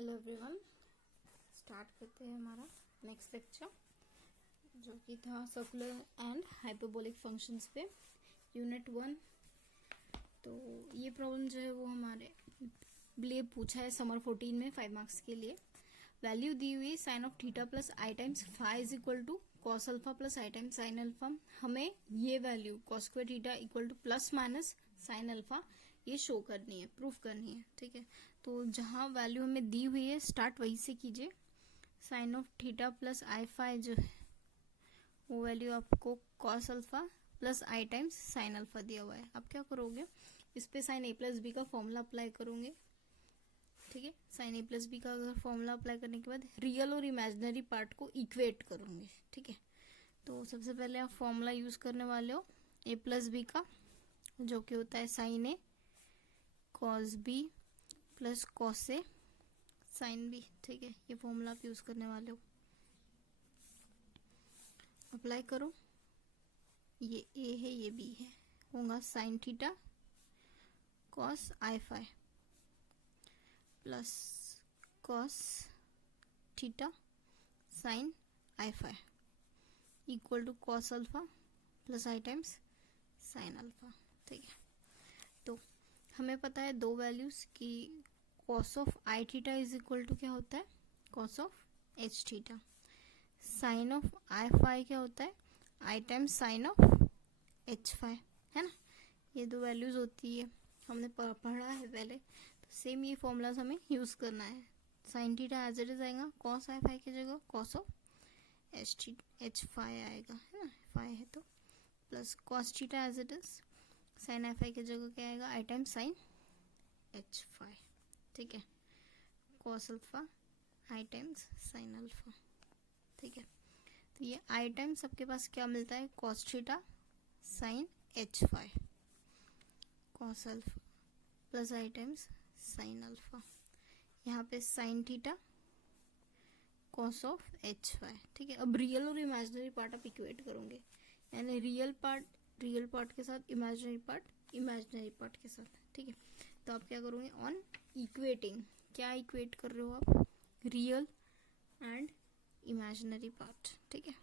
Hello everyone, start करते हैं हमारा नेक्स्ट लेक्चर जो कि था सर्कुलर एंड हाइपरबोलिक फंक्शंस पे यूनिट 1। तो ये प्रॉब्लम जो है वो हमारे लिए पूछा है समर 14 में 5 मार्क्स के लिए। वैल्यू दी हुई sine of theta plus i times phi is equal to cos alpha plus i times sine alpha. हमें ये value cos square theta equal to plus minus sine alpha ये शो करनी है, प्रूफ करनी है। ठीक है, तो जहां वैल्यू हमें दी हुई है स्टार्ट वहीं से कीजिए। Sine of theta plus i phi जो है वो वैल्यू आपको cos alpha plus i times sine alpha दिया हुआ है। आप क्या करोगे, इस पे साइन ए प्लस बी का फॉर्मूला अप्लाई करोगे। ठीक है, साइन ए प्लस बी का अगर फॉर्मूला अप्लाई करने के बाद रियल और इमेजिनरी पार्ट को इक्वेट करोगे। ठीक है, तो सबसे पहले आप फॉर्मूला यूज करने वाले हो ए प्लस बी का, जो कि होता है sign A cos B plus cos A sine B. ठीक है, ये फॉर्मूला आप यूज करने वाले हो। अप्लाई करो, ये ए है ये बी है, होगा sine theta cos i phi plus cos theta sine i phi equal to cos alpha plus i times sine alpha. ठीक है, तो हमें पता है दो वैल्यूज की cos of i theta is equal to क्या होता है, cos of h theta. Sine of i phi क्या होता है, i times sine of h phi, है ना। ये दो वैल्यूज होती है, हमने पढ़ा है पहले। तो सेम ये फॉर्मूलाज हमें यूज करना है। Sine theta as it is आएगा कॉस आई फाई की जगह कॉस ऑफ एच फाई आएगा, है ना, फाई है तो, plus cos theta as it is sine i phi की जगह क्या आएगा, i times sine h phi. ठीक है, cos alpha i times sine alpha. ठीक है, तो ये आई टाइम्स सबके पास क्या मिलता है, cos theta sine h phi, cos alpha plus i times sine alpha. यहाँ पे sine theta cos of h phi. ठीक है, अब रियल और इमेजिनरी पार्ट आप इक्वेट करोगे, यानी रियल पार्ट के साथ इमेजिनरी पार्ट के साथ। ठीक है, तो आप क्या करोगे, ऑन इक्वेटिंग, क्या इक्वेट कर रहे हो आप, रियल एंड इमेजिनरी पार्ट। ठीक है,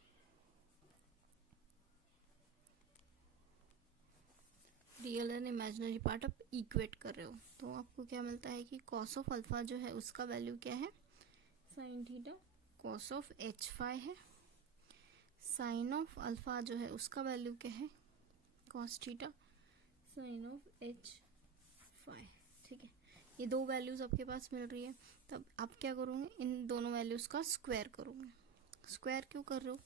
रियल एंड इमेजिनरी पार्ट आप इक्वेट कर रहे हो, तो आपको क्या मिलता है कि कॉस ऑफ अल्फा जो है उसका वैल्यू क्या है, sine theta cos of h phi है। साइन ऑफ अल्फा जो है उसका वैल्यू क्या है, cos theta sine of h phi. ठीक है, ये दो वैल्यूज आपके पास मिल रही है, तब आप क्या करोगे, इन दोनों वैल्यूज का स्क्वायर करोगे। स्क्वायर क्यों कर रहे हो,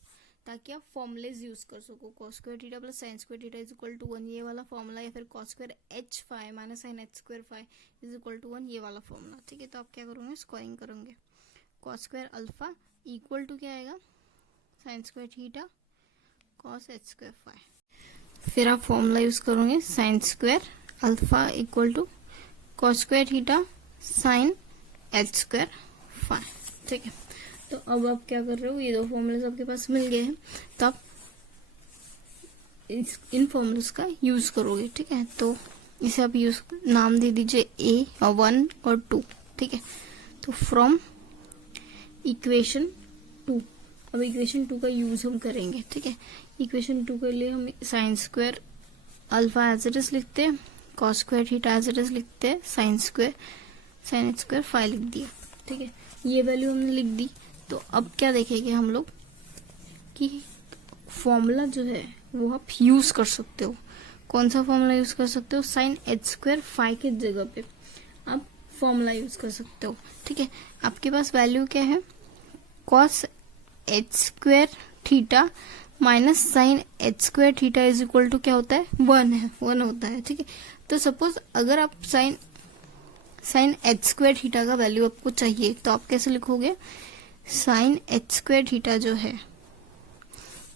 ताकि आप फॉर्मुलेज यूज कर सको। Cos square theta plus sine square theta is equal to 1 ये वाला फॉर्मूला, या फिर cos square h phi minus sine h square phi is equal to 1 ये वाला फॉर्मूला। ठीक है, तो आप क्या करोगे, स्क्वायरिंग करोगे। Cos square alpha equal to क्या आएगा, sine square theta cos h square phi. फिर आप फॉर्मूला यूज करोगे, sine square alpha equal to cos square theta sine h square phi. ठीक है, तो अब आप क्या कर रहे हो, ये दो फॉर्मूलाज आपके पास मिल गए हैं, तो आप इन फॉर्मूलाज का यूज करोगे। ठीक है, तो इसे आप यूज नाम दे दीजिए ए और 1 और 2। ठीक है, तो फ्रॉम इक्वेशन 2, अब इक्वेशन 2 का यूज हम करेंगे। ठीक है, इक्वेशन 2 के लिए हम sine square alpha as it is लिखते हैं, cos square theta as it is लिखते हैं, साइन एच स्क्वायर फाई लिख दिया। ठीक है, ये वैल्यू हमने लिख दी। तो अब क्या देखेंगे हम लोग कि फॉर्मूला जो है वो आप यूज कर सकते हो। कौन सा फॉर्मूला यूज कर सकते हो, साइन एच स्क्वायर फाई के जगह पे आप फॉर्मूला यूज कर सकते हो। ठीक है, आपके पास वैल्यू क्या है, cos h square theta minus sine h square theta is equal to क्या होता है, 1 होता है। ठीक है, तो सपोज अगर आप साइन एच स्क्वायर थीटा का वैल्यू आपको चाहिए, तो आप कैसे लिखोगे, साइन एच स्क्वायर थीटा जो है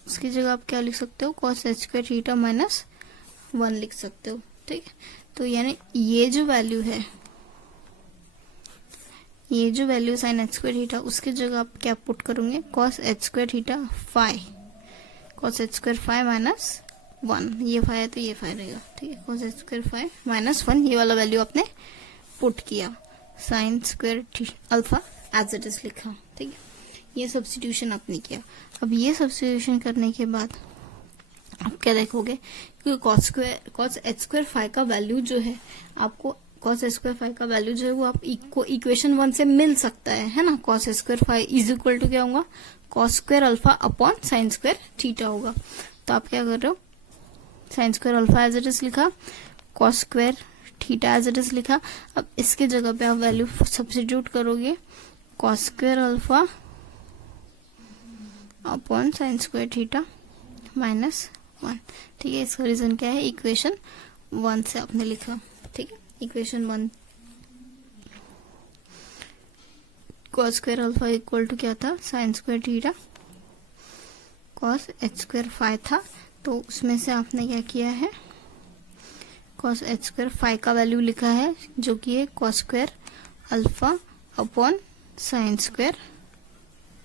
उसकी जगह आप क्या लिख सकते हो, cos h square theta minus 1 लिख सकते हो। ठीक है, तो यानी ये जो वैल्यू है, ये जो value sine h square theta उसकी जगह आप क्या पुट करोगे, cos h square theta phi, cos h square phi minus 1, ये फाई है तो ये फाई रहेगा। ठीक है, cos h square phi minus 1 ये वाला वैल्यू आपने पुट किया। Sine square alpha as it is लिखा, ठीक है। ये सब्स्टिट्यूशन आपने किया। अब ये सब्स्टिट्यूशन करने के बाद आप क्या देखोगे कि कॉस एच स्क्वायर फाई का वैल्यू जो है आपको, कॉस एच स्क्वायर फाई का वैल्यू जो है वो आपको इक्वेशन 1 से मिल सकता है ना। Cos h square phi is equal to क्या होगा, cos square alpha upon sine square theta होगा। तो आप क्या कर रहे हो, sine square alpha as it is लिखा, cos square theta as it is लिखा। अब इसके जगह पे आप वैल्यू सब्स्टिट्यूट करोगे, cos square alpha upon sine square theta -1, ठीक है। इसका रीजन क्या है, इक्वेशन 1 से आपने लिखा, ठीक है। Equation 1 cos square alpha equal to क्या था, sine square theta cos h square phi था। तो उसमें से आपने क्या किया है, कॉस एच स्क्वायर फाई का वैल्यू लिखा है जो कि है cos square alpha upon sine square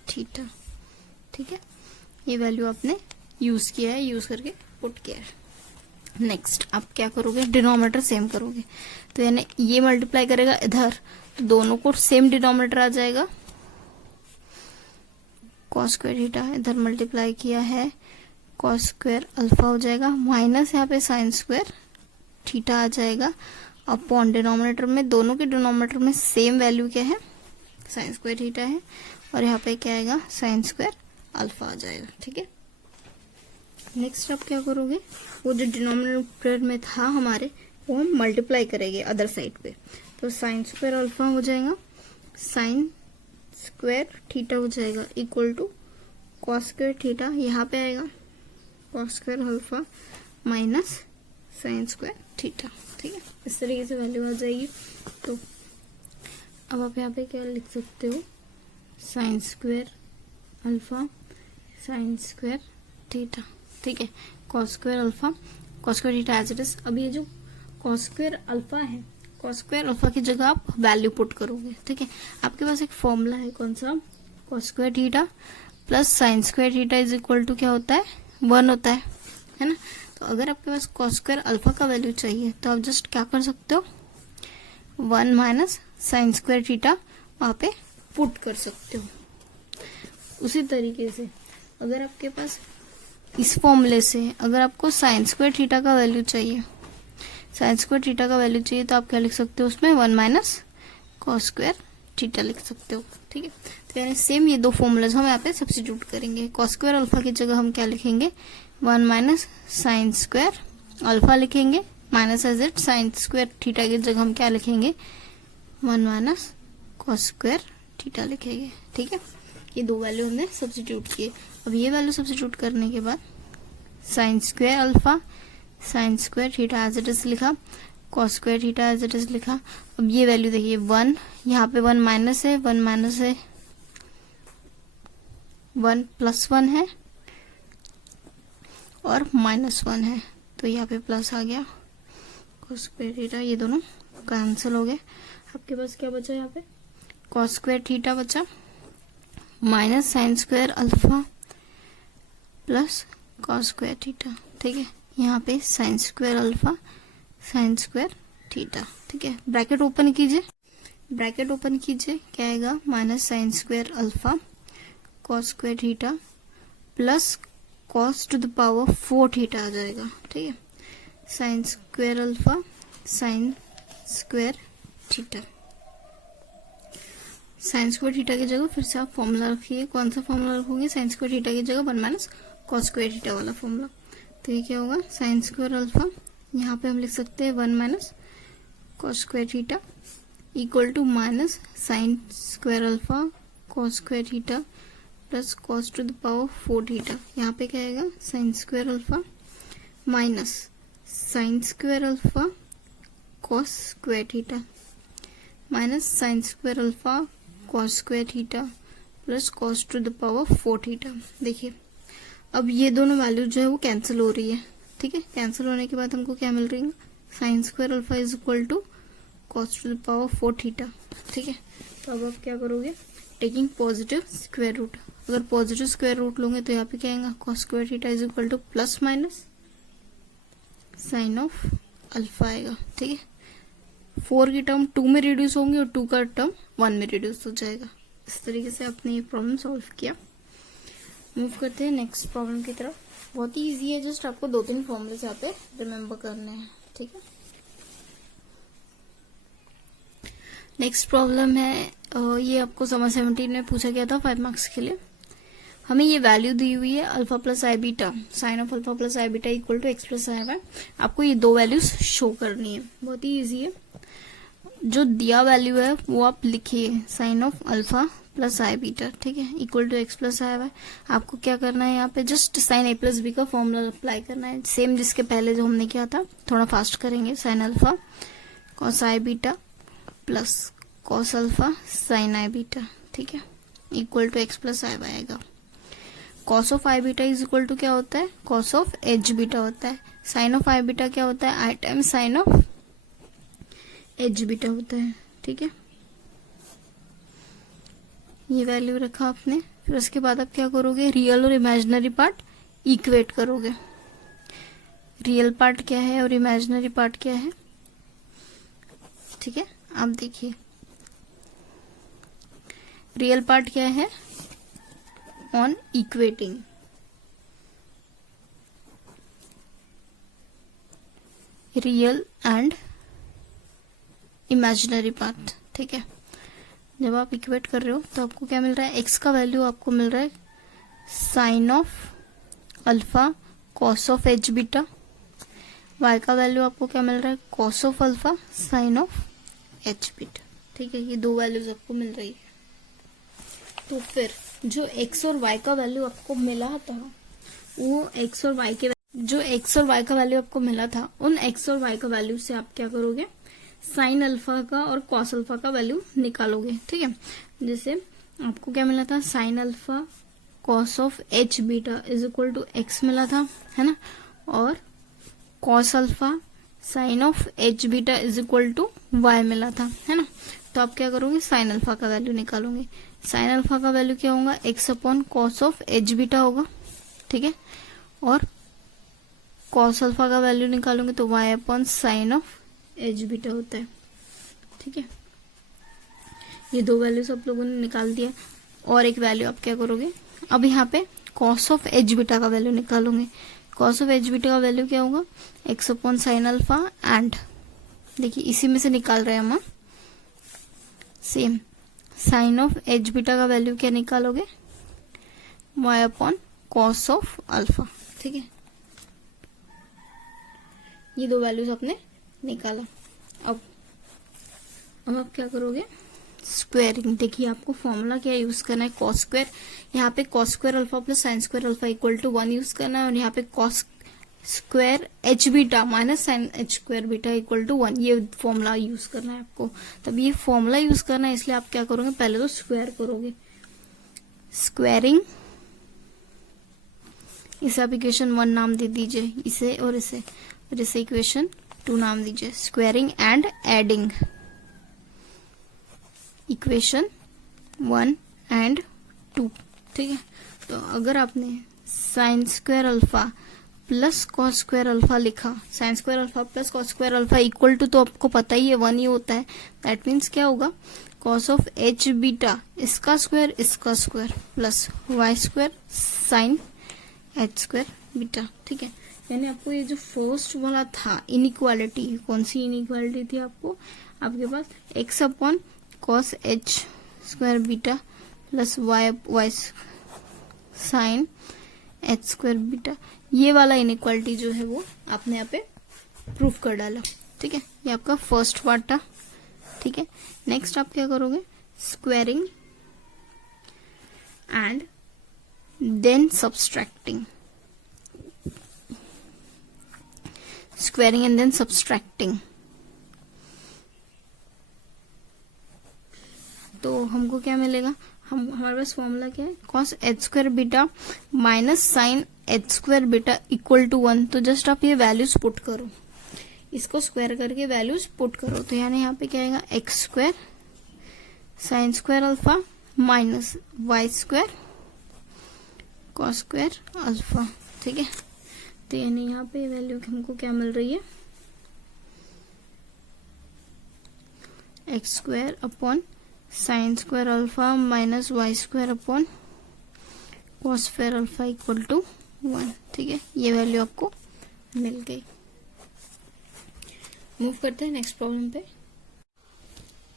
theta, ठीक है। ये वैल्यू आपने यूज किया है, यूज करके पुट किया है। नेक्स्ट आप क्या करोगे, डिनोमिनेटर सेम करोगे। तो यानी ये मल्टीप्लाई करेगा इधर, तो दोनों को सेम डिनोमिनेटर आ जाएगा। कॉस स्क्वायर थीटा इधर मल्टीप्लाई किया है, कॉस स्क्वायर अल्फा हो जाएगा, माइनस यहाँ पे साइन स्क्वायर थीटा आ जाएगा, अपॉन डिनोमिनेटर में, दोनों के डिनोमिनेटर में सेम वैल्यू क्या है, साइन स्क्वायर थीटा है, और यहाँ पे क्या आएगा, साइन स्क्वायर अल्फा आ जाएगा, ठीक है। नेक्स्ट आप क्या करोगे, वो जो डिनोमिनेटर में था हमारे वो हम मल्टीप्लाई करेंगे अदर साइड पे। तो साइन स्क्वायर अल्फा हो जाएगा, साइन स्क्वायर थीटा हो जाएगा equal to cos square theta, यहाँ पे आएगा cos square alpha minus sine square theta, ठीक है। इस तरीके से वैल्यू आ जाएगी। तो अब आप यहाँ पे क्या लिख सकते हो, sine square alpha sine square theta, ठीक है। Cos square alpha cos square theta as it is. अब ये जो कॉस स्क्वायर अल्फा है, कॉस स्क्वायर अल्फा की जगह आप वैल्यू पुट करोगे, ठीक है। आपके पास एक फॉर्मूला है, कौन सा, cos square theta plus sine square theta is equal to क्या होता है, 1 होता है ना। तो अगर आपके पास कॉस स्क्वायर अल्फा का वैल्यू चाहिए तो आप जस्ट क्या कर सकते हो, 1 माइनस साइन स्क्वायर थीटा वहाँ पे पुट कर सकते हो। उसी तरीके से अगर आपके पास इस फॉर्मूले से अगर आपको साइन स्क्वायर थीटा का वैल्यू चाहिए, साइन स्क्वायर थीटा का वैल्यू चाहिए, तो आप क्या लिख सकते हो उसमें, 1 माइनस कॉस स्क्वायर थीटा लिख सकते हो, ठीक है। तो यानी सेम ये दो फॉर्मूलाज हम यहाँ पे सब्स्टिट्यूट करेंगे। कॉस स्क्वायर अल्फा की जगह हम क्या लिखेंगे, 1 माइनस साइन स्क्वायर अल्फा लिखेंगे, minus as it, sine square theta की जगह हम क्या लिखेंगे, 1 माइनस कॉस स्क्वायर थीटा लिखेंगे, ठीक है। ये दो वैल्यू हमने सब्स्टिट्यूट किए। अब ये वैल्यू सब्स्टिट्यूट करने के बाद sine square alpha sine square theta as it is लिखा, cos square theta as it is लिखा। अब ये वैल्यू देखिए 1, यहाँ पे 1 माइनस है, 1 माइनस है, 1 प्लस 1 है और -1 है, तो यहाँ पे प्लस आ गया, कॉस स्क्वायर थीटा ये दोनों कैंसिल हो गए। आपके पास क्या बचा यहाँ पे, कॉस स्क्वायर थीटा बचा minus sine square alpha plus cos square theta, ठीक है। यहाँ पे sine square alpha sine square theta, ठीक है। ब्रैकेट ओपन कीजिए, ब्रैकेट ओपन कीजिए, क्या आएगा, minus sine square alpha cos square theta plus cos to the power 4 theta आ जाएगा, ठीक है। Sine square alpha sine square theta, sine square theta की जगह फिर से आप फॉर्मूला रखिए, कौन सा फॉर्मूला रखोगे, साइन स्क्वायर थीटा की जगह 1 माइनस कॉस स्क्वायर थीटा वाला फॉर्मूला। तो ये क्या होगा, साइन स्क्वायर अल्फा, यहाँ पे हम लिख सकते हैं 1 minus cos square theta equal to minus sine square alpha cos square theta plus cos to the power 4 theta. यहाँ पे क्या आएगा, sine square alpha minus sine square alpha cos square theta minus sine square alpha cos square theta plus cos to the power 4 theta. देखिए अब ये दोनों value जो है वो कैंसिल हो रही है, ठीक है। कैंसिल होने के बाद हमको क्या मिल रही है, sine square alpha is equal to cos to the power 4 theta, ठीक है। तो अब आप क्या करोगे, टेकिंग पॉजिटिव स्क्वायर रूट, अगर पॉजिटिव स्क्वायर रूट लोगे तो यहाँ पे क्या आएगा, cos square theta is equal to plus minus sine of alpha आएगा, ठीक है। 4 की टर्म 2 में रिड्यूस होंगे और 2 का टर्म 1 में रिड्यूस हो जाएगा। इस तरीके से आपने ये प्रॉब्लम सॉल्व किया। मूव करते हैं नेक्स्ट प्रॉब्लम की तरफ। बहुत ही ईजी है, जस्ट आपको 2-3 फॉर्मूलेस यहाँ पे रिमेम्बर करने हैं, ठीक है। नेक्स्ट प्रॉब्लम है, ये आपको समर 17 में पूछा गया था 5 मार्क्स के लिए। हमें ये वैल्यू दी हुई है alpha plus i beta, sine of alpha plus i beta equal to x plus I y. आपको ये 2 वैल्यूज शो करनी है, बहुत ही इजी है। जो दिया वैल्यू है वो आप लिखिए, sine of alpha plus i beta, ठीक है, equal to x plus I y. आपको क्या करना है, यहाँ पे जस्ट साइन ए प्लस बी का फॉर्मूला अप्लाई करना है, सेम जिसके पहले जो हमने किया था। थोड़ा फास्ट करेंगे, sine alpha cos i beta plus cos alpha sine i beta, ठीक है, equal to x plus I Y आएगा। Cos of i beta is equal to क्या होता है, कॉस ऑफ एच बीटा होता है। साइन ऑफ आई बीटा क्या होता है, i times sine of h beta होता है, ठीक है। ये वैल्यू रखा आपने, फिर उसके बाद आप क्या करोगे, रियल और इमेजिनरी पार्ट इक्वेट करोगे। रियल पार्ट क्या है और इमेजिनरी पार्ट क्या है, ठीक है। आप देखिए रियल पार्ट क्या है, on equating, real and imaginary part, ठीक है। जब आप इक्वेट कर रहे हो तो आपको क्या मिल रहा है, एक्स का वैल्यू आपको मिल रहा है sine of alpha cos of h beta, y का वैल्यू आपको क्या मिल रहा है, cos of alpha sine of h beta, ठीक है। ये 2 वैल्यूज आपको मिल रही है। तो फिर जो x और y का वैल्यू आपको मिला था, वो x और y के जो x और y का वैल्यू आपको मिला था, उन x और y का वैल्यू से आप क्या करोगे, साइन अल्फा का और कॉस अल्फा का वैल्यू निकालोगे, ठीक है। जैसे आपको क्या मिला था, sine alpha cos of h beta is equal to x मिला था, है ना, और cos alpha sine of h beta is equal to y मिला था, है ना। तो आप क्या करोगे, साइन अल्फा का वैल्यू निकालोगे। साइन अल्फा का वैल्यू क्या होगा, x upon cos of h beta होगा, ठीक है, और कॉस अल्फा का वैल्यू निकालोगे तो y upon sine of h beta होता है, ठीक है। ये 2 वैल्यूज आप लोगों ने निकाल दिया। और एक वैल्यू आप क्या करोगे, अब यहाँ पे कॉस ऑफ एच बीटा का वैल्यू निकालोगे। कॉस ऑफ एच बीटा का वैल्यू क्या होगा, x upon sine alpha and, देखिए इसी में से निकाल रहे हैं हम, same sine of h beta का वैल्यू क्या निकालोगे, y upon cos of alpha, ठीक है। ये 2 वैल्यूज आपने निकाला। अब आप क्या करोगे, स्क्वायरिंग। देखिए आपको फॉर्मूला क्या यूज करना है, कॉस स्क्वायर। यहाँ पे cos square alpha plus sine square alpha equal to 1 use करना है, और यहाँ पे cos square h beta minus sine h square beta equal to 1, ये फॉर्मूला यूज करना है आपको। तब ये फॉर्मूला यूज करना है, इसलिए आप क्या करोगे, पहले तो स्क्वायर करोगे। स्क्वायरिंग, इसे आप इक्वेशन 1 नाम दे दीजिए, इसे और इसे, और इसे इक्वेशन 2 नाम दीजिए। Squaring and adding, equation 1 and 2, ठीक है। तो अगर आपने sine square alpha plus cos square alpha लिखा, sine square alpha plus cos square alpha equal to, तो आपको पता ही है 1 ही होता है। दैट मीन्स क्या होगा, कॉस ऑफ एच बीटा इसका square plus Y square sine h square beta, ठीक है। यानी आपको ये जो फर्स्ट वाला था इनइक्वालिटी, कौन सी इनइक्वालिटी थी आपको, आपके पास x upon cos h square beta plus y sine h square beta, ये वाला इनइक्वालिटी जो है वो आपने यहाँ पे प्रूफ कर डाला, ठीक है। ये आपका फर्स्ट पार्ट था, ठीक है। नेक्स्ट आप क्या करोगे, squaring and then subtracting, squaring and then subtracting. तो हमको क्या मिलेगा, हमारे पास फॉर्मूला क्या है, cos h square beta minus sine h square beta equal to 1। तो जस्ट आप ये वैल्यूज पुट करो, इसको स्क्वायर करके वैल्यूज पुट करो। तो यानी यहाँ पे क्या आएगा, x square sine square alpha minus Y square cos square alpha, ठीक है। तो यानी यहाँ पे वैल्यू हमको क्या मिल रही है, x square upon sine square alpha minus Y square upon cos square alpha equal to 1। ठीक है, ये वैल्यू आपको मिल गई। मूव करते हैं नेक्स्ट प्रॉब्लम पे।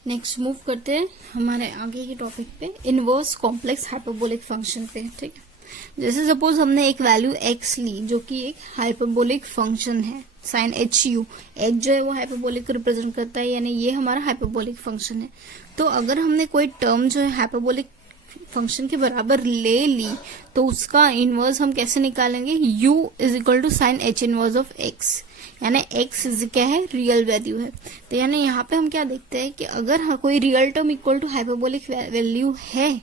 नेक्स्ट मूव करते हैं हमारे आगे के टॉपिक पे, इनवर्स कॉम्प्लेक्स हाइपरबोलिक फंक्शन पे। ठीक है, जैसे सपोज हमने एक वैल्यू x ली जो कि एक हाइपरबोलिक फंक्शन है साइन एच यू। एच जो है वो हाइपरबोलिक को रिप्रेजेंट करता है, यानी ये हमारा हाइपरबोलिक फंक्शन है। तो अगर हमने कोई टर्म जो है हाइपरबोलिक फंक्शन के बराबर ले ली तो उसका इनवर्स हम कैसे निकालेंगे, u is equal to sine h inverse of x, यानी x क्या है, रियल वैल्यू है। तो यानी यहाँ पे हम क्या देखते हैं कि अगर कोई real term equal to hyperbolic value है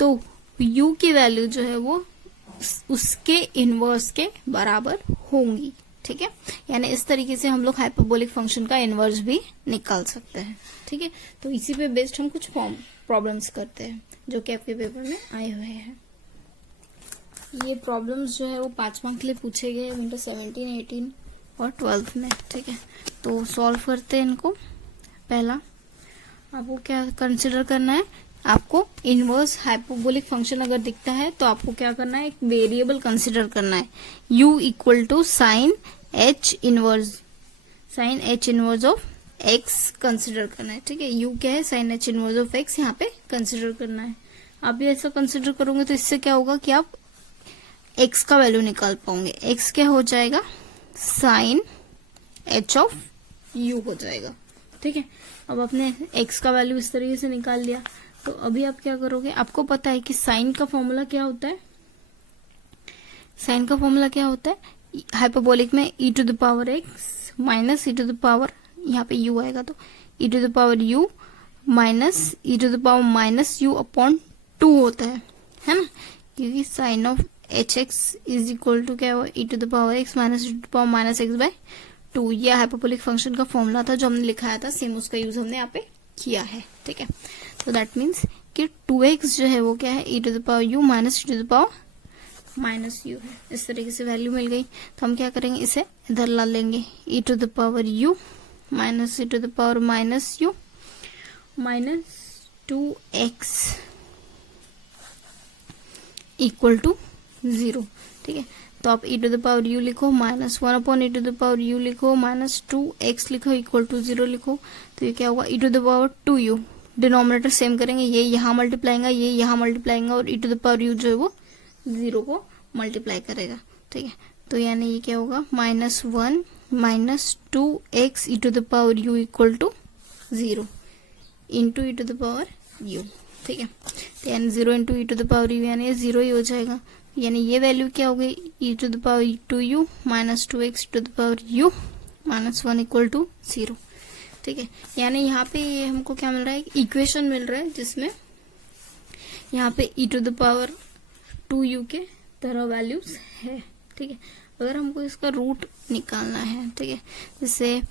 तो u की वैल्यू जो है वो उसके इनवर्स के बराबर होंगी। ठीक है, यानी इस तरीके से हम लोग हाइपरबोलिक फंक्शन का इनवर्स भी निकाल सकते हैं। ठीक है, तो इसी पे बेस्ड हम कुछ प्रॉब्लम्स करते हैं जो कि आपके पेपर में आए हुए हैं। ये प्रॉब्लम्स जो है वो 5 मार्क के लिए पूछे गए विंटर 17, 18 और 12 में। ठीक है, तो सॉल्व करते हैं इनको। पहला आपको क्या कंसिडर करना है, आपको इनवर्स हाइपरबोलिक फंक्शन अगर दिखता है तो आपको क्या करना है, एक वेरिएबल कंसिडर करना है, u equal to sine h inverse of x consider करना है। ठीक है, u क्या है, sine h inverse of x यहाँ पे कंसिडर करना है। आप भी ऐसा कंसिडर करोगे तो इससे क्या होगा कि आप x का वैल्यू निकाल पाओगे। x क्या हो जाएगा, साइन एच ऑफ u हो जाएगा। ठीक है, अब आपने x का वैल्यू इस तरीके से निकाल लिया तो अभी आप क्या करोगे, आपको पता है कि साइन का फॉर्मूला क्या होता है, साइन का फॉर्मूला क्या होता है हाइपरबोलिक में, e to the power x minus e to the power, यहाँ पे u आएगा तो e to the power u minus e to the power minus u upon 2 होता है ना, क्योंकि sine of h x is equal to क्या हुआ, e to the power x minus e to the power minus x by 2। यह hyperbolic function का formula था जो हमने लिखाया था, सेम उसका यूज हमने यहाँ पे किया है। ठीक है, तो दैट मीन्स कि 2x जो है वो क्या है, e to the power u minus e to the power minus u है। इस तरीके से वैल्यू मिल गई तो हम क्या करेंगे, इसे इधर ला लेंगे, e to the power u minus e to the power minus u minus 2x equal to 0। ठीक है, तो आप e to the power u लिखो, minus 1 upon e to the power u लिखो, माइनस 2x लिखो, इक्वल टू 0 लिखो। तो ये क्या होगा, e to the power 2u, denominator same करेंगे, ये यहाँ मल्टीप्लाइंगा, ये यहाँ मल्टीप्लाइंगा और e to the power u जो है वो 0 को मल्टीप्लाई करेगा। ठीक है, तो यानी ये क्या होगा, minus 1 minus 2x e to the power u equal to 0 into e to the power u। ठीक है, तो यानी 0 into e to the power u यानी 0 ही हो जाएगा, यानी ये वैल्यू क्या हो गई, e to the power 2u minus 2x to the power u minus 1 equal to 0। ठीक है, यानी यहाँ पे ये हमको क्या मिल रहा है, इक्वेशन मिल रहा है जिसमें यहाँ पे e to the power 2u के तरह वैल्यूज है। ठीक है, अगर हमको इसका रूट निकालना है, ठीक है, जैसे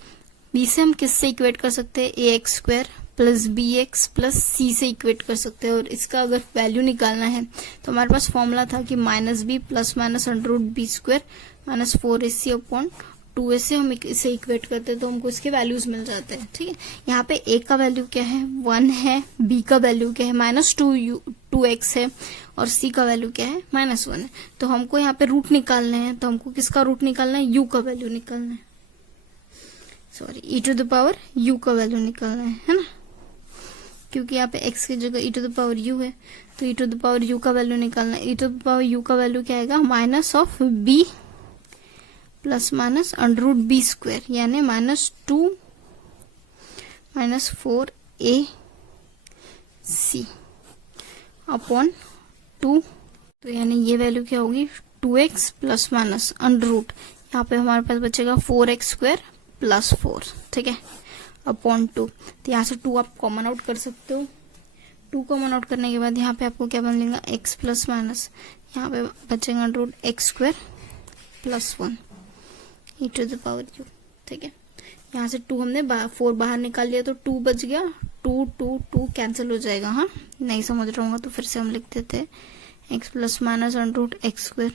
b से हम किससे इक्वेट कर सकते हैं, ax square plus bx plus c से इक्वेट कर सकते हैं। और इसका अगर वैल्यू निकालना है तो हमारे पास फॉर्मूला था कि minus b plus minus under root b square minus 4ac upon 2a से हम इसे इक्वेट करते हैं तो हमको इसके वैल्यूज मिल जाते हैं। ठीक है, यहाँ पे a का वैल्यू क्या है, 1 है, b का वैल्यू क्या है, माइनस 2x है और c का वैल्यू क्या है, माइनस 1 है। तो हमको यहाँ पे रूट निकालने हैं, तो हमको किसका रूट निकालना है, u का वैल्यू निकालना है, sorry e to the power u का वैल्यू निकालना है ना, क्योंकि यहाँ पे x की जगह e to the power u है तो e to the power u का वैल्यू निकालना है। e to the power u का वैल्यू क्या आएगा, minus of b plus minus under root b square, यानी माइनस 2 माइनस 4ac अपॉन 2। तो यानी ये वैल्यू क्या होगी, 2x plus minus under root, यहाँ पे हमारे पास बचेगा 4x स्क्वायर प्लस 4। ठीक है, अपॉन 2। तो यहाँ से 2 आप कॉमन आउट कर सकते हो। 2 कॉमन आउट करने के बाद यहाँ पे आपको क्या बनेगा, x प्लस माइनस, यहाँ पे बचेगा under root x square plus 1 e to the power u। ठीक है, यहाँ से 2 हमने 4 बाहर निकाल लिया तो 2 बच गया, 2 कैंसिल हो जाएगा। हाँ, नहीं समझ रहा हूँ तो फिर से हम लिख देते हैं x plus minus under root x square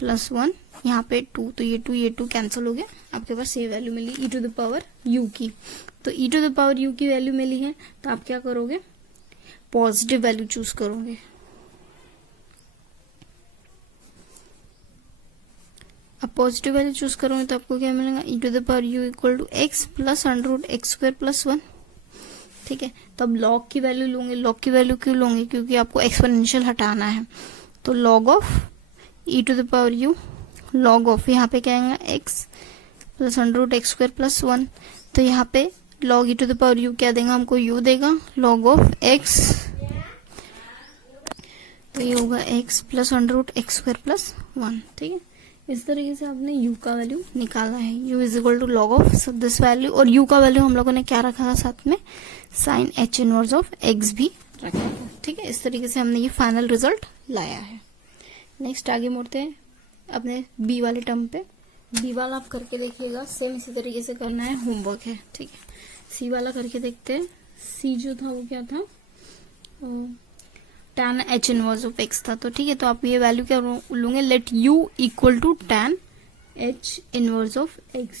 plus 1, यहाँ पे 2, तो ये 2 कैंसिल हो गया, आपके पास ये वैल्यू मिली e to the power u की। तो e to the power u की वैल्यू मिली है, तो आप क्या करोगे, पॉजिटिव वैल्यू चूज करोगे। अब पॉजिटिव वैल्यू चूज करोगे तो आपको क्या मिलेगा, e to the power u equal to x plus under root x square plus 1। ठीक है, तो अब लॉग की वैल्यू लोगे। लॉग की वैल्यू क्यों लोगे, क्योंकि आपको एक्सपोनेंशियल हटाना है। तो log of e to the power u, log of यहाँ पे क्या आएगा x plus under root x square plus 1। तो यहाँ पे log e to the power u क्या देगा, हमको u देगा, लॉग ऑफ x, तो ये होगा x plus under root x square plus 1। ठीक है, इस तरीके से आपने u का वैल्यू निकाला है, u is equal to log of this value. और u का वैल्यू हम लोगों ने क्या रखा था साथ में, sine h inverse of x भी रखा था। ठीक है, इस तरीके से हमने ये फाइनल रिजल्ट लाया है। नेक्स्ट आगे मुड़ते हैं अपने b वाले टर्म पे। b वाला आप करके देखिएगा, सेम इसी तरीके से करना है, होमवर्क है। ठीक है, c वाला करके देखते हैं। c जो था वो क्या था, tan h inverse of x था। तो ठीक है, तो आप ये वैल्यू क्या लोगे, let u equal to tan h inverse of x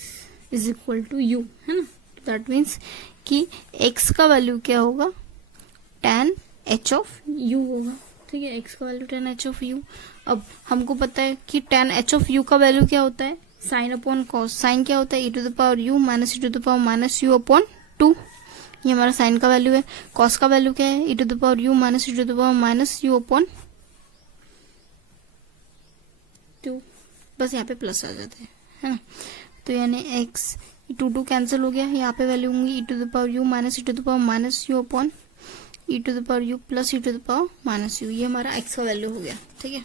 is equal to u, है ना। दैट मीन्स कि x का वैल्यू क्या होगा, tan h ऑफ u होगा। ठीक है, x का value tan h of u। अब हमको पता है कि tan h ऑफ u का वैल्यू क्या होता है, साइन अपॉन कॉस। साइन क्या होता है, e to the power u minus e to the power minus u upon 2। ये हमारा साइन का वैल्यू है। कॉस का वैल्यू क्या है, e to the power u minus e to the power minus u upon 2। बस यहाँ पे प्लस आ जाता है ना। तो यानी x 2 कैंसिल हो गया, यहाँ पे वैल्यू होंगी e to the power u minus e to the power minus u upon e to the power u plus e to the power minus u। ये हमारा x का वैल्यू हो गया। ठीक है,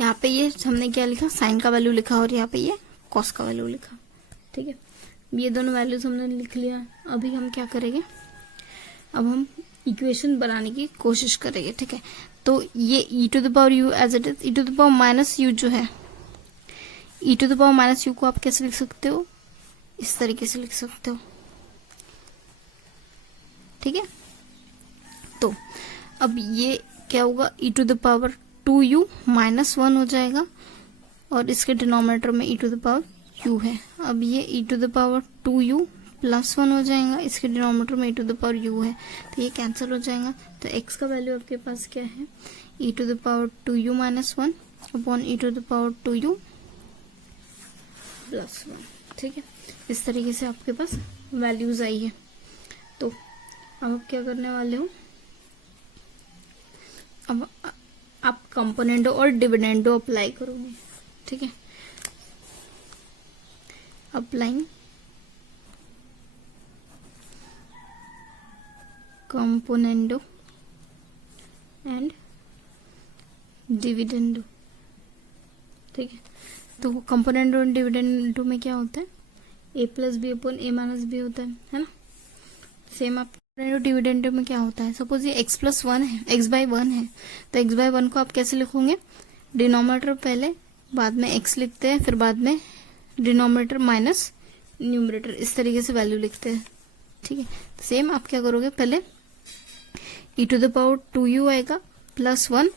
यहाँ पे ये हमने क्या लिखा, साइन का वैल्यू लिखा, और यहाँ पे ये कॉस का वैल्यू लिखा। ठीक है, ये दोनों वैल्यूज हमने लिख लिया। अभी हम क्या करेंगे, अब हम इक्वेशन बनाने की कोशिश करेंगे। ठीक है, तो ये e to the power u as it is, e to the power minus u जो है, e to the power minus u को आप कैसे लिख सकते हो, इस तरीके से लिख सकते हो। ठीक है, तो अब ये क्या होगा, e to the power 2u minus 1 हो जाएगा, और इसके डिनोमिनेटर में e to the power u है। अब ये e to the power 2u plus 1 हो जाएगा, इसके डिनोमिनेटर में e to the power u है, तो ये कैंसिल हो जाएगा। तो x का वैल्यू आपके पास क्या है, e to the power 2u minus 1 upon e to the power 2u plus 1। ठीक है, इस तरीके से आपके पास वैल्यूज आई है। तो अब आप क्या करने वाले हो, अब आप कंपोनेंडो और डिविडेंडो अप्लाई करोगे। ठीक है, अप्लाइंग कंपोनेंडो एंड डिविडेंडो। ठीक है, तो कंपोनेंडो एंड डिविडेंडो में क्या होता है, a plus B upon a minus B होता है ना। सेम आप डिविडेंडो में क्या होता है, सपोज ये x प्लस 1 है, x बाई 1 है, तो x बाई 1 को आप कैसे लिखोगे, डिनोमिनेटर पहले, बाद में x लिखते हैं, फिर बाद में डिनोमिनेटर माइनस न्यूमरेटर, इस तरीके से वैल्यू लिखते हैं। ठीक है, सेम आप क्या करोगे, पहले e to the power 2u आएगा plus 1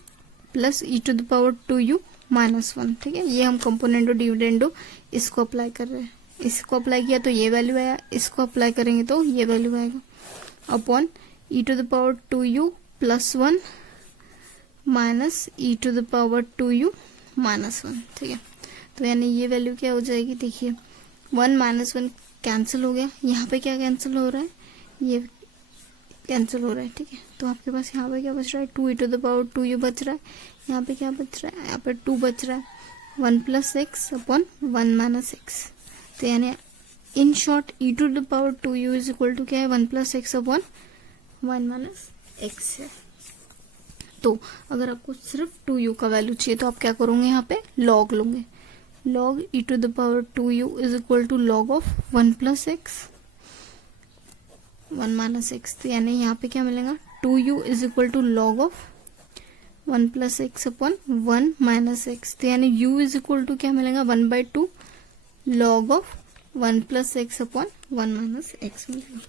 plus e to the power 2u minus 1। ठीक है, ये हम कंपोनेंडो डिविडेंडो इसको अप्लाई कर रहे हैं। इसको अप्लाई किया तो ये वैल्यू आया, इसको अप्लाई करेंगे तो ये वैल्यू आएगा, upon e to the power 2u plus 1 minus e to the power 2u minus 1। ठीक है, तो यानी ये वैल्यू क्या हो जाएगी, देखिए 1 माइनस 1 कैंसिल हो गया, यहाँ पे क्या कैंसिल हो रहा है, ये कैंसिल हो रहा है। ठीक है, तो आपके पास यहाँ पे क्या बच रहा है, 2 e to the power 2u बच रहा है, यहाँ पे क्या बच रहा है, यहाँ पे 2 बच रहा है, 1 plus x upon 1 minus x. तो यानी in short e to the power 2u is equal to क्या है, 1 plus x upon 1 minus x है। तो अगर आपको सिर्फ 2u का वैल्यू चाहिए तो आप क्या करोगे, यहाँ पे लॉग लोगे, log e to the power 2u is equal to log of 1 plus X 1 minus x. तो यानी यहाँ पे क्या मिलेगा, 2u is equal to log of 1 plus x upon 1 minus x. तो यानी u इज इक्वल टू क्या मिलेगा, 1/2 log of 1 plus x upon 1 minus X मिलेगा।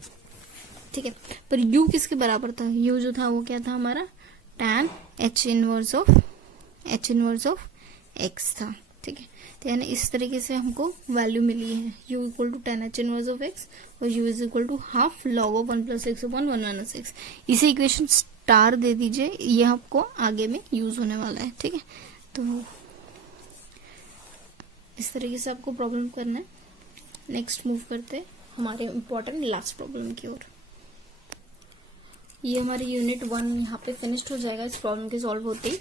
ठीक है, पर u किसके बराबर था, u जो था वो क्या था हमारा, tan h inverse of x था, ठीक है। तो यानी इस तरीके से हमको वैल्यू मिली है, u equal to 10h inverse of x और u is equal to half log of 1 + x upon 1 - x। इसे इक्वेशन स्टार दे दीजिए, ये आपको आगे में यूज होने वाला है, ठीक है। तो इस तरीके से आपको प्रॉब्लम करना है। नेक्स्ट मूव करते हैं हमारे इम्पोर्टेंट लास्ट प्रॉब्लम की ओर। ये हमारी यूनिट 1 यहाँ पे फिनिश्ड हो जाएगा इस प्रॉब्लम के सॉल्व होते ही।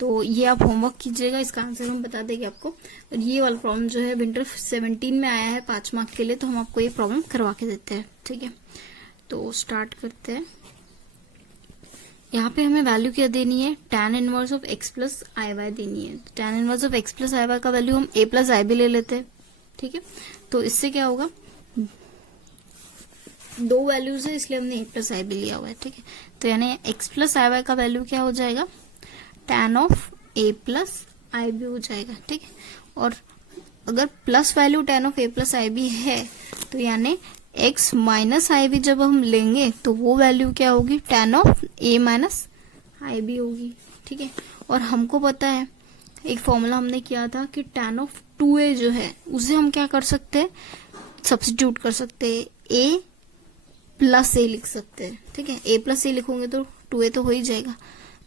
तो ये आप होमवर्क कीजिएगा, इसका आंसर हम बता देंगे आपको। और ये वाला प्रॉब्लम जो है विंटर 17 में आया है 5 मार्क के लिए, तो हम आपको ये प्रॉब्लम करवा के देते हैं, ठीक है। तो स्टार्ट करते हैं। यहाँ पे हमें वैल्यू क्या देनी है, tan inverse of x plus I Y देनी है। tan inverse of x plus I Y का वैल्यू हम a प्लस आई बी ले लेते हैं, ठीक है। तो इससे क्या होगा, दो वैल्यूज है इसलिए हमने a प्लस आई बी लिया हुआ है, ठीक है। तो यानी x प्लस आई वाई का वैल्यू क्या हो जाएगा, tan of a plus I B हो जाएगा, ठीक है। और अगर plus value tan of a plus I B है तो यानी x माइनस आई बी जब हम लेंगे तो वो वैल्यू क्या होगी, tan of a minus I B होगी, ठीक है। और हमको पता है एक फॉर्मूला हमने किया था कि tan ऑफ 2a जो है उसे हम क्या कर सकते हैं, सब्स्टिट्यूट कर सकते हैं, a प्लस a लिख सकते हैं, ठीक है। a प्लस a लिखोगे तो 2a तो हो ही जाएगा,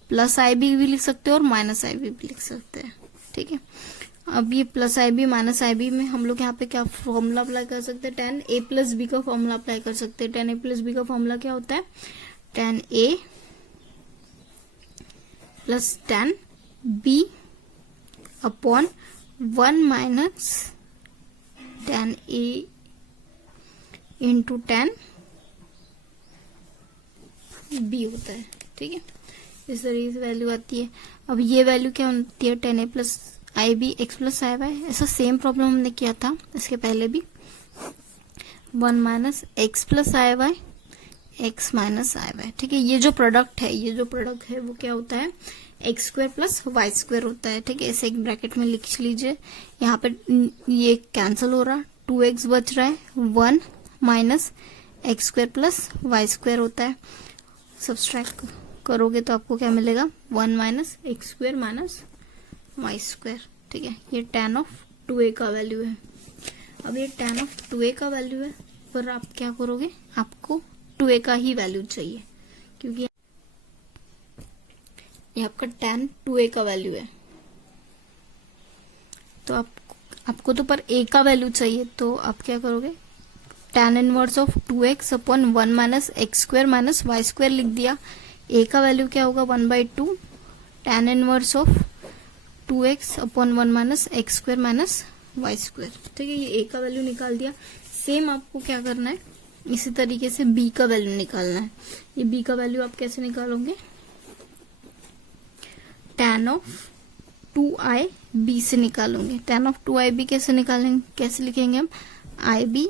प्लस आई बी भी लिख सकते हैं और माइनस आई बी भी लिख सकते हैं, ठीक है। अब ये plus I B minus I B में हम लोग यहाँ पे क्या फॉर्मूला अप्लाई कर सकते हैं, tan a प्लस बी का फॉर्मूला अप्लाई कर सकते हैं। tan a प्लस बी का फॉर्मूला क्या होता है, tan a plus tan b upon 1 minus tan a into tan b होता है, ठीक है। इस तरीके से वैल्यू आती है। अब ये वैल्यू क्या होती है, tan a plus I B X plus I Y. ऐसा सेम प्रॉब्लम हमने किया था इसके पहले भी, 1 minus X plus I Y X minus I Y, ठीक है। ये जो प्रोडक्ट है वो क्या होता है, x square plus Y square होता है, ठीक है। इसे एक ब्रैकेट में लिख लीजिए। यहाँ पे ये कैंसिल हो रहा, 2x बच रहा है, 1 minus X square plus Y square होता है। सब्सट्रैक्ट करोगे तो आपको क्या मिलेगा, 1 minus X square minus Y square, ठीक है। ये tan ऑफ 2a का वैल्यू है। अब ये tan ऑफ 2a का वैल्यू है, पर आप क्या करोगे, आपको 2a का ही वैल्यू चाहिए क्योंकि ये आपका tan 2a का वैल्यू है। तो आपको तो पर a का वैल्यू चाहिए, तो आप क्या करोगे, tan inverse of 2x upon 1 minus X square minus Y square लिख दिया। a का वैल्यू क्या होगा, 1/2 tan inverse of 2x upon 1 minus X square minus Y square, ठीक है। ये a का वैल्यू निकाल दिया। सेम आपको क्या करना है, इसी तरीके से b का वैल्यू निकालना है। ये b का वैल्यू आप कैसे निकालोगे, tan ऑफ 2ib से निकालोगे। tan ऑफ 2ib कैसे निकालेंगे, कैसे लिखेंगे हम, ib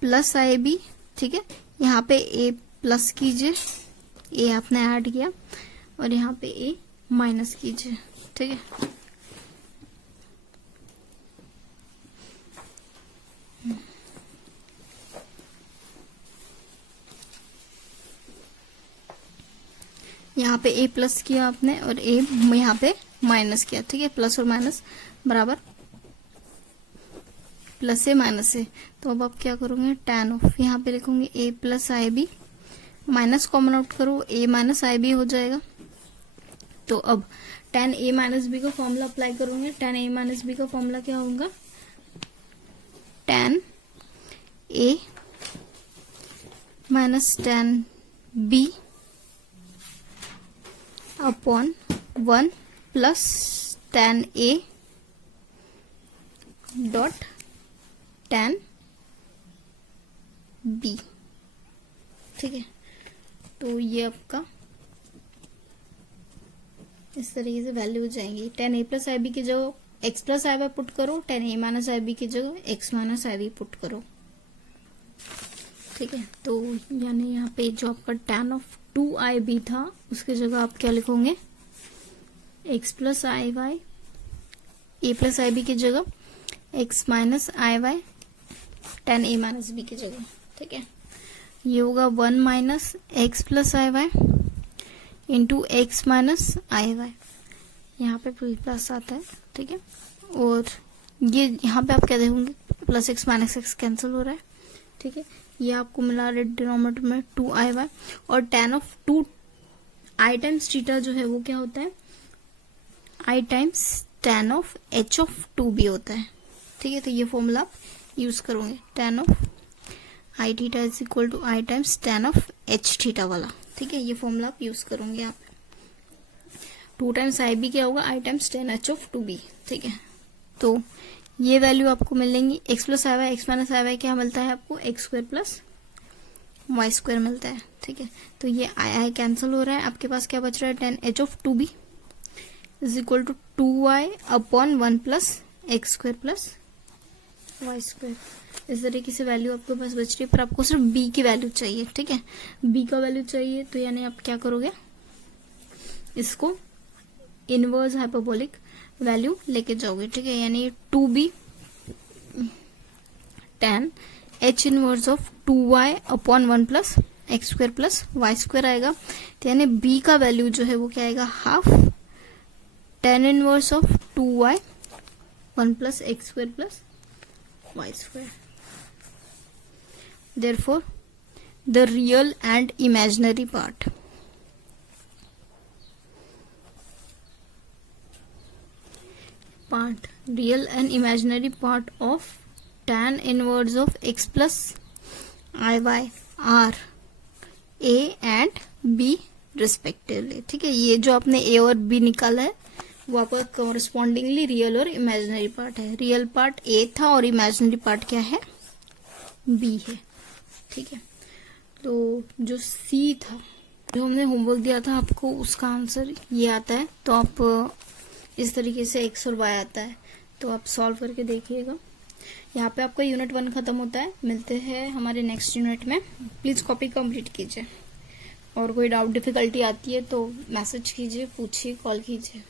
प्लस ib, ठीक है। यहाँ पे a प्लस कीजिए, a आपने ऐड किया, और यहाँ पे a माइनस कीजिए, ठीक है। यहाँ पे a प्लस किया आपने और a यहाँ पे माइनस किया, ठीक है। प्लस और माइनस बराबर प्लस से माइनस से। तो अब आप क्या करोगे, tan ऑफ यहाँ पे लिखोगे a plus I B, minus common out करो, a माइनस आई बी हो जाएगा। तो अब tan a माइनस बी का फॉर्मूला अप्लाई करोगे। tan a माइनस बी का फॉर्मूला क्या होगा, tan a minus tan b upon 1 plus tan a dot tan b, ठीक है। तो ये आपका इस तरीके से वैल्यू हो जाएंगी। tan a plus I B की जगह x प्लस आई वाई पुट करो, tan a minus I B की जगह x minus I B put करो, ठीक है। तो यानी यहाँ पे जो आपका tan ऑफ 2ib था उसकी जगह आप क्या लिखोगे, x plus I Y, a plus I B की जगह x minus I Y tan a minus B की जगह, ठीक है। ये होगा 1 minus X plus I Y into X minus I Y, यहाँ पे प्लस आता है ठीक है। और ये यहाँ पे आप क्या देखोगे, plus x minus x cancel हो रहा है, ठीक है। ये आपको मिला डिनोमिनेटर में 2i/, और tan of 2i times theta जो है वो क्या होता है, i times tan of h of 2b होता है, ठीक है। तो ये फॉर्मूला आप यूज करोगे, tan of i theta is equal to i times tan of h theta वाला, ठीक है। ये फॉर्मूला आप यूज करोगे आप। 2 टाइम्स आई बी क्या होगा, i times tan h of 2b, ठीक है। तो ये वैल्यू आपको मिलेंगी, x plus I Y, X minus I Y क्या मिलता है आपको, X square plus Y square मिलता है, ठीक है। तो ये आई कैंसिल हो रहा है, आपके पास क्या बच रहा है, tan h of 2b is equal to 2y upon 1 plus X square plus Y square. इस तरीके से वैल्यू आपके पास बच रही है, पर आपको सिर्फ b की वैल्यू चाहिए, ठीक है। b का वैल्यू चाहिए तो यानी आप क्या करोगे, इसको इनवर्स हाइपरबोलिक वैल्यू लेके जाओगे, ठीक है। यानी 2b tan h inverse of 2y upon 1 plus X square plus Y square आएगा। तो यानी b का वैल्यू जो है वो क्या आएगा, half tan inverse of 2y 1 plus X square plus Y square. Therefore the real and imaginary part real and imaginary part of tan inverse of x plus iy are a and b respectively, ठीक है। ये जो आपने a और b निकाला है वो आपका कॉरेस्पॉन्डिंगली रियल और इमेजिनरी पार्ट है। रियल पार्ट a था और इमेजिनरी पार्ट क्या है, b है, ठीक है। तो जो c था, जो हमने होमवर्क दिया था आपको, उसका आंसर ये आता है। तो आप इस तरीके से x और y आता है, तो आप सॉल्व करके देखिएगा। यहाँ पे आपका यूनिट 1 खत्म होता है। मिलते हैं हमारे नेक्स्ट यूनिट में। प्लीज़ कॉपी कंप्लीट कीजिए, और कोई डाउट डिफिकल्टी आती है तो मैसेज कीजिए, पूछिए, कॉल कीजिए।